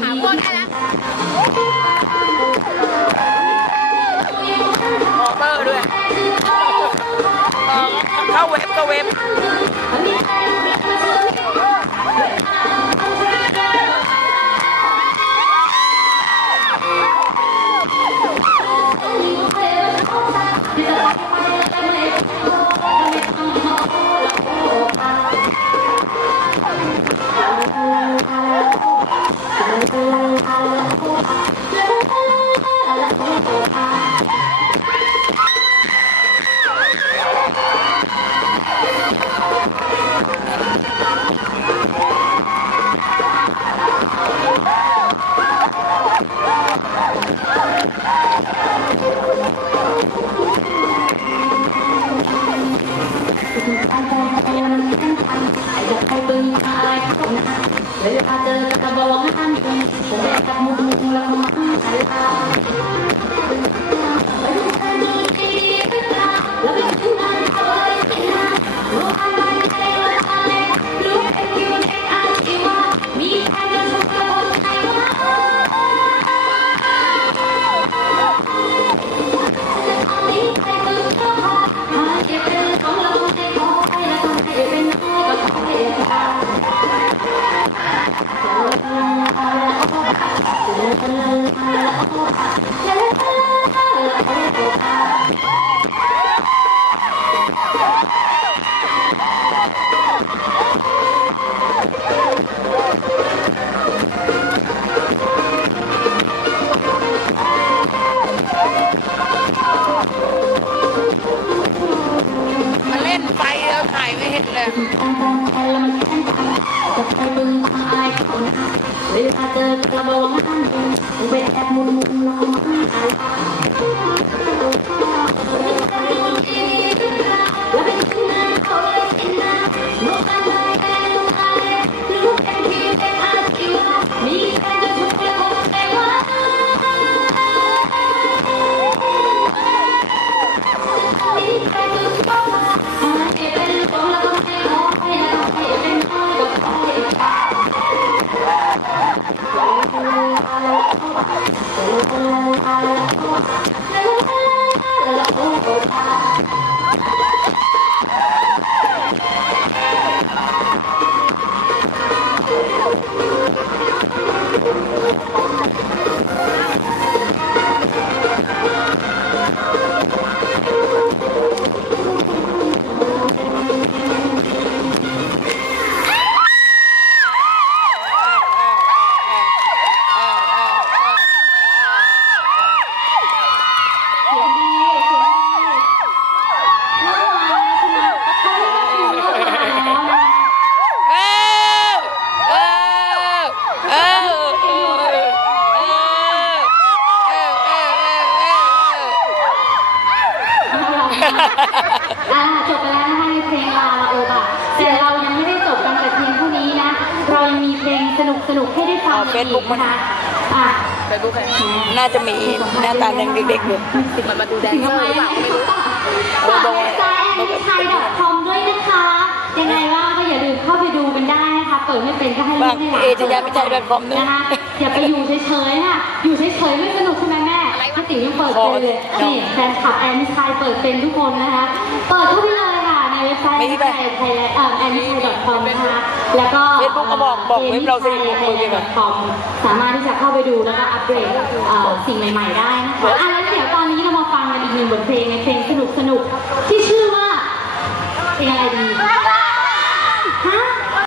หาพว Daripada kata bawangan, saya tak mau mengulang maaf มันเล่นไฟแล้วถ่ายไม่เห็นเลย เวลาเจอกระบอกมันไปแอบมุนมุนลองมันหาย เสี อ่าจบไปแล้วนะคะในเพลงลาลาโอบะแต่เรายังไม่ได้จบกันแต่เพียงเท่านี้นะ เรายังมีเพลงสนุกสนุกๆให้ได้ฟังกันอีกนะคะอะไปดูกันน่าจะมีหน้าตายังเด็กๆอยู่เหมือนมาดูแดนเซอร์หรือเปล่าก็ไม่รู้ ฝากเว็บไซต์ andythai.com ด้วยนะคะ ยังไงว่างก็อย่าลืมเข้าไปดูกันได้นะคะ เปิดไม่เป็นก็ให้ลูกให้หลานเอชยาพิชัย .com ด้วย นะคะอย่าไปอยู่เฉยๆค่ะ อยู่เฉยๆไม่สนุกใช่ไหมแม่ พี่ติ๋วยังเปิดเป็นเลยนี่แฟนคลับแอนดี้ไทยเปิดเป็นทุกคนนะคะ เปิดเข้าไปเลยค่ะในเว็บไซต์ไม่แอนมีดี้ไหมไทยไทยเอ่อ andythai.com นะคะแล้วก็ Facebook ก็บอกบอกเว็บเราสิคุยกันก่อน com สามารถที่จะเข้าไปดูแล้วก็อัปเดตเอ่อสิ่งใหม่ ๆ ได้นะคะอะแล้วเดี๋ยวตอนนี้เรามาฟังกันอีกหนึ่งบทเพลงในเพลงสนุกๆที่ชื่อว่าเพลงอะไรดี